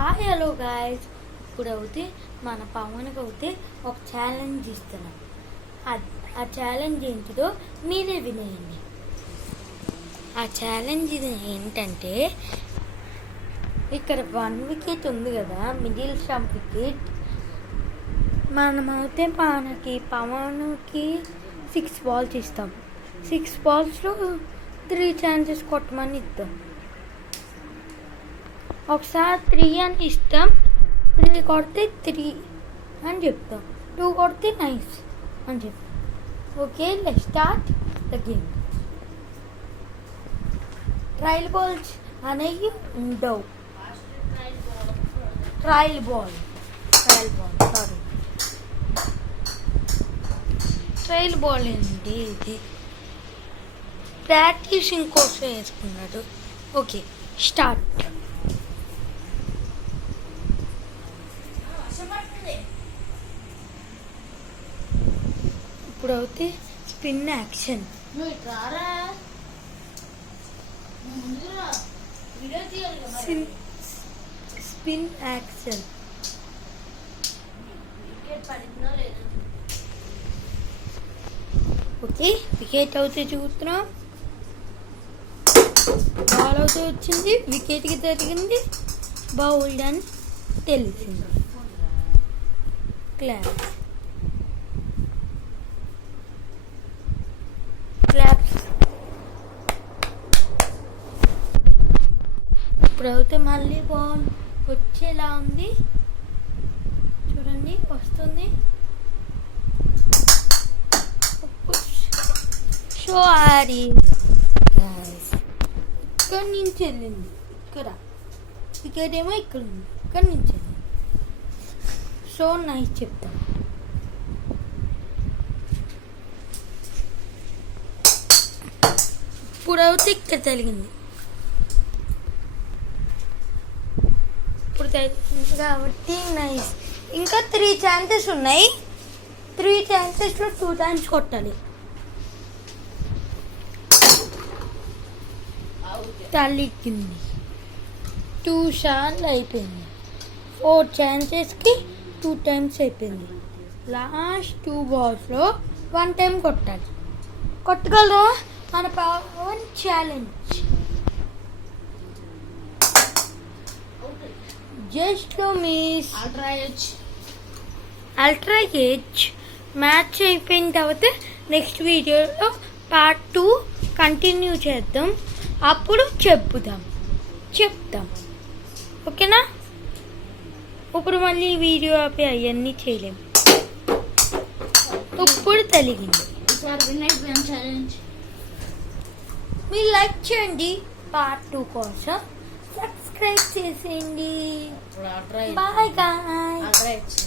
Hi hello guys, ఇప్పుడైతే మన పవన్కి అయితే ఒక ఛాలెంజ్ ఇస్తున్నాం. ఆ ఛాలెంజ్ ఏంటిదో మీరే వినేయండి. ఆ ఛాలెంజ్ ఇది ఏంటంటే, ఇక్కడ 1 వికెట్ ఉంది కదా, మిడిల్ స్టంప్ వికెట్. మనమైతే పవన్కి 6 బాల్స్ ఇస్తాం. 6 బాల్స్లో 3 ఛాన్సెస్ కొట్టమని ఇద్దాం. ఒకసారి 3 అని ఇస్తాం, 3 కొడితే 3 అని చెప్తాం, 2 కొడితే నైస్ అని చెప్తాం. Okay, let's start the game. Trial balls అనేవి ఉండవు. ట్రయల్ బాల్ ట్రయల్ బాల్ ఏంటి? ఇది ప్రాక్టీసింగ్ కోసం వేసుకున్నాడు. Okay, start. ఇప్పుడైతే spin action. Spin action. Okay, wicket అవుతే చూస్తున్నాం. బాల్ అవుతే వచ్చింది, వికెట్కి జరిగింది, బౌల్డ్ అని తెలిసింది. క్లాప్స్. ఇప్పుడైతే మళ్ళీ బాల్ వచ్చేలా ఉంది, చూడండి వస్తుంది. సారీ ఇక్కడ నుంచి వెళ్ళింది, ఇక్కడ వికెట్ ఏమో ఇక్కడ ఉంది, ఇక్కడ నుంచి వెళ్ళింది. సో నైస్ చెప్తాను. ఇప్పుడైతే ఇక్కడ తెలిగింది, ఇప్పుడు తెలిగింది కాబట్టి నైస్. ఇంకా 3 ఛాన్సెస్ ఉన్నాయి. 3 ఛాన్సెస్లో 2 టైమ్స్ కొట్టాలి. తల్లికింది 2 సార్లు అయిపోయింది. 4 ఛాన్సెస్కి 2 టైమ్స్ అయిపోయింది. లాస్ట్ 2 బాల్స్లో 1 టైం కొట్టాలి. కొట్టగలరా? మన Pawan challenge. Just miss. Ultra edge match అయిపోయిన తర్వాత నెక్స్ట్ వీడియోలో పార్ట్ 2 కంటిన్యూ చేద్దాం. అప్పుడు చెప్తాం. ఓకేనా? ఇప్పుడు మళ్ళీ వీడియో ఆపి అవన్నీ చేయలేం. ఇప్పుడు తెలిగింది. మీరు లైక్ చేయండి, పార్ట్ 2 కోసం సబ్స్క్రైబ్ చేసేయండి. Bye guys.